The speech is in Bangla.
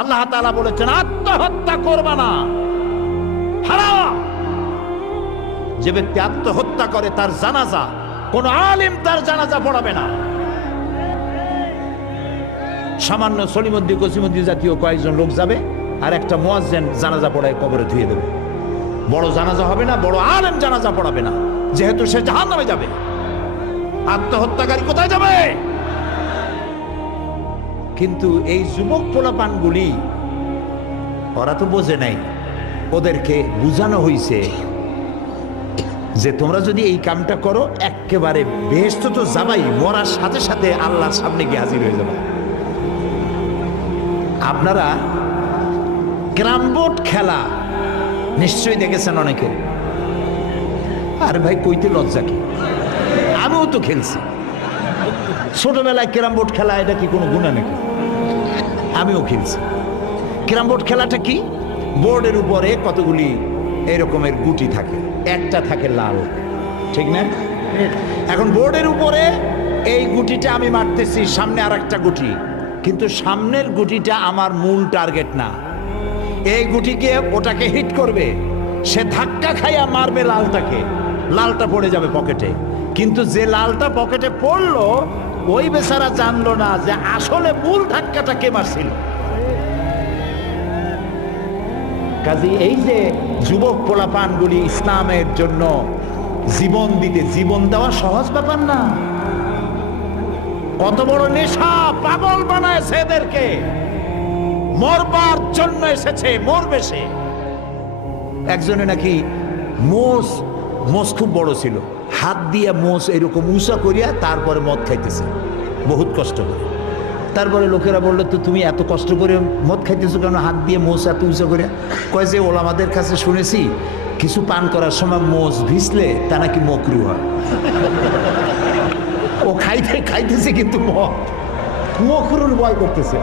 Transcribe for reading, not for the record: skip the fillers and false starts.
আল্লাহ তাআলা বলেছেন আত্মহত্যা করবা না, হারাম। যে ব্যক্তি আত্মহত্যা করে তার জানাজা কোন আলেম তার জানাজা পড়াবে না। সামান্য সলিমুদ্দি কসিমুদ্দি জাতীয় কয়েকজন লোক যাবে, আর একটা মুয়াজ্জিন জানাজা পড়ায় কবরে ধুয়ে দেবে। বড় জানাজা হবে না, বড় আলেম জানাজা পড়াবে না, যেহেতু সে জাহান্নামে যাবে। আত্মহত্যাকারী কোথায় যাবে? কিন্তু এই যুবক পোলাপানগুলি ওরা তো বোঝে নাই, ওদেরকে বুঝানো হয়েছে যে তোমরা যদি এই কামটা করো একেবারে বেহেশত তো যাবাই, মরার সাথে সাথে আল্লাহর সামনে গিয়ে হাজির হয়ে যাবে। আপনারা ক্যারাম বোর্ড খেলা নিশ্চয়ই দেখেছেন অনেকে। আর ভাই কইতে লজ্জা কি, আমিও তো খেলছি ছোটবেলায় ক্যারাম বোর্ড খেলা। এটা কি কোনো গুনাহ নাকি? আমিও খেলছি। ক্যারাম বোর্ড খেলাটা কি? বোর্ডের উপরে কতগুলি এরকমের গুটি থাকে, একটা থাকে লাল, ঠিক না? এখন বোর্ডের উপরে এই গুটিটা আমি মারতেছি, সামনে আর একটা গুটি, কিন্তু সামনের গুটিটা আমার মূল টার্গেট না। এই গুটিকে ওটাকে হিট করবে, সে ধাক্কা খাইয়া মারবে লালটাকে, লালটা পড়ে যাবে পকেটে। কিন্তু যে লালটা পকেটে পড়লো ওই বেচারা জানলো না যে আসলে মূল ধাক্কাটা কে মারছিল। কাজী এই যে যুবক পোলাপানগুলি ইসলামের জন্য জীবন দিতে, জীবন দেওয়া সহজ ব্যাপার না। কত বড় নেশা, পাগল বানায় এদেরকে। মরবার জন্য এসেছে, মরবে সে। একজনে নাকি মোষ খুব বড় ছিল, হাত দিয়ে মোষ এরকম উঁচা করিয়া তারপরে মদ খাইতেছে বহুত কষ্ট করে। তারপরে লোকেরা বললো, তো তুমি এত কষ্ট করে মদ খাইতেছো কেন, হাত দিয়ে মোষ এত উঁচা করিয়া? কয় যে ওলামাদের কাছে শুনেছি কিছু পান করার সময় মোষ ভিজলে তা নাকি মকরু হয়। ও খাইতেছে কিন্তু মকরুর ভয় করতেছে।